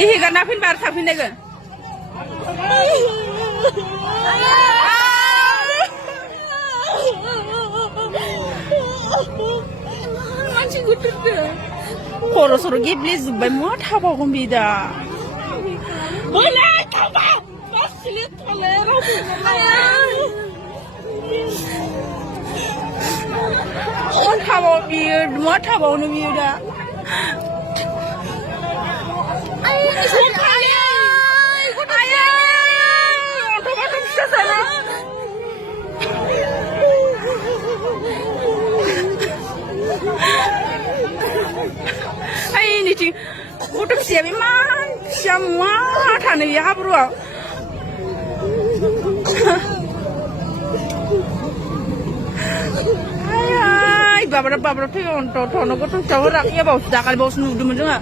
Ih, karena pin bar sapin deh kan? Mancing gutur deh. Koro soro gibli zubai mau thapa kumbida. Boleh thapa, masih tolero. On thapa biar, mau thapa onu biar. Ini sih, udah siapa man, semua tanah ya bro. Ayah, bapak tuh yang tonton, aku tuh cowok rakyat bau, sedangkan bau senu, demen juga.